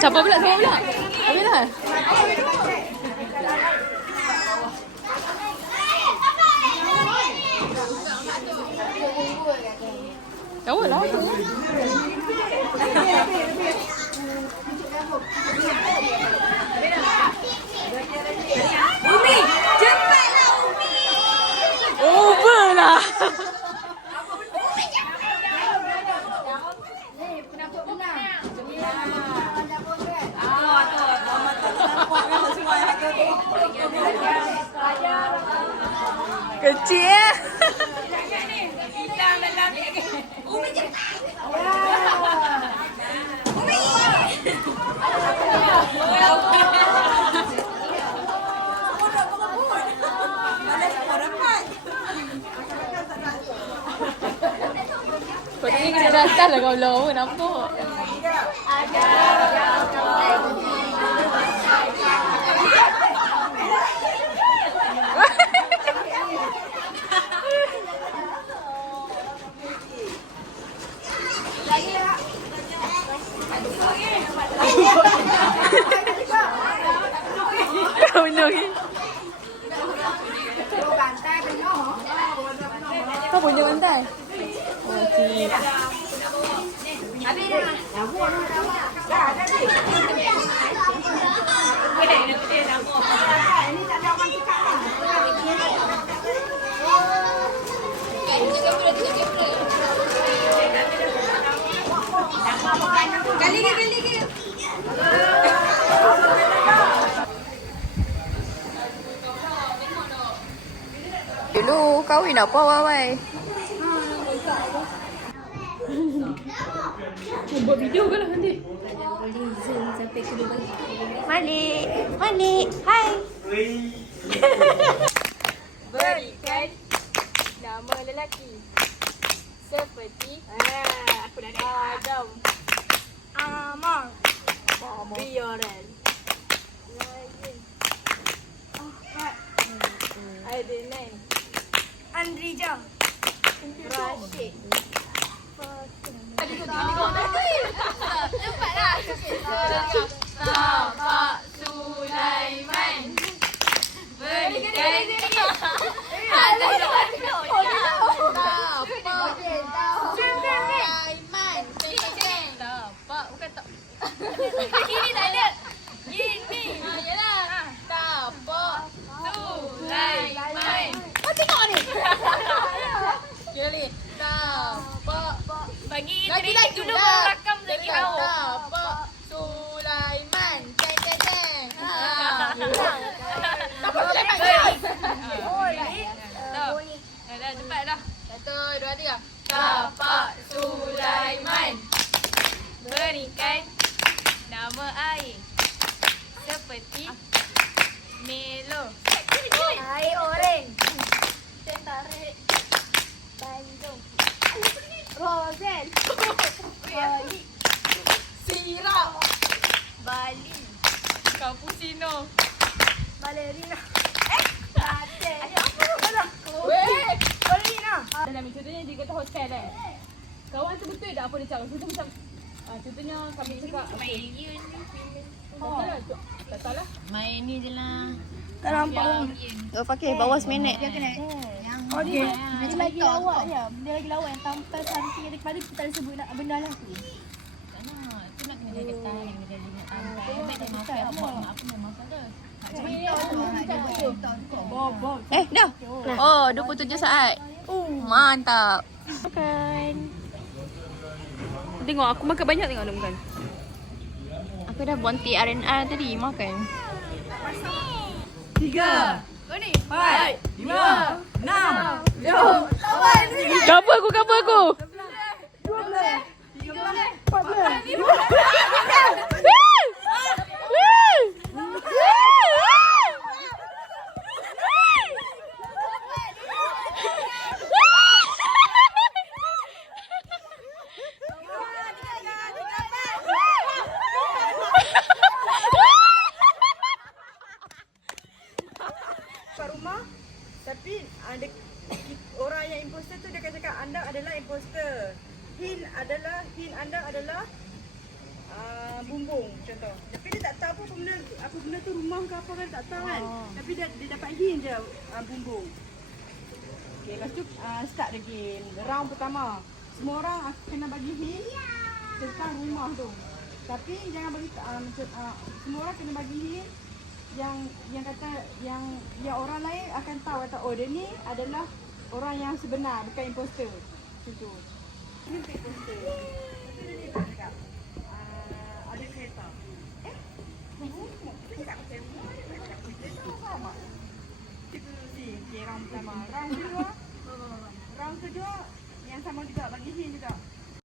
Siapa pula? Habis dah. Tahu lah. Umi, cepatlah Umi. Over lah. Kecil ya. Umi cepat. Umi. Patutnya kena datang lah kau belum nampak. Kau lagi. Kau punya bantai. Oh, cik. Habis dah. Ini tak ada orang cakap. Kali ke. Dulu kahwin apa awal-awal? Buat video ke lah nanti? Malik. Hai. Berikan nama lelaki seperti Aku dah ada. Adam, Amar. Bioran, Ryan, Adnan, Andrija. Rashid. Tapak Sulaiman. Berikan tapak bukan tak. Gini tak ada. Gini. Yalah. Tapak Sulaiman. Kau tengok ni. Jadi tapak bagi Lagi trik dulu baru rakam lagi tahu. Tapak Sulaiman. Ceng. Tapak Sulaiman. Dah cepat dah. 1, 2, 3. Tapak Sulaiman. Berikan nama air seperti Melo, Air oren. Teh tarik, Bandung, Rosen. Bali, Sirap. Bali, Cappuccino, Balerina. Latte. Weh. Balerina. Dalam contohnya dia kata hotel kan. Kawan tu betul tak apa dia cakap? Contoh macam contohnya kami cakap tak tahu lah. Main ni je lah. Tak nampak. Oh pakai bawah seminit. Dia kena. Okey. Dia lagi lawak je. Dia lagi lawak yang tampal cantik daripada kita dah sebut benda lah tu. Tak nak. Tu nak kena jaga tahan, kena jaga tangan. Baik dah maaf lah. Buat mak aku memang salah. Dah. Oh, 27 saat. Mantap. Makan. Tengok aku makan banyak tengok dia makan. Aku dah bonti R&R tadi makan. 3, 4, 5, 6. Cover aku. Kat rumah, tapi ada orang yang imposter tu dia akan cakap anda adalah imposter. Hint anda adalah bumbu bumbung contoh. Tapi dia tak tahu apa benda tu rumah ke apa kan tak tahu kan. Tapi dia dapat hint je bumbung. Okey, lepas tu start the game. Round pertama. Semua orang kena bagi hint tentang rumah tu. Tapi jangan bagi semua orang kena bagi hint yang kata yang orang lain akan tahu kata oh dia ni adalah orang yang sebenar bukan imposter. Macam tu. Ini imposter.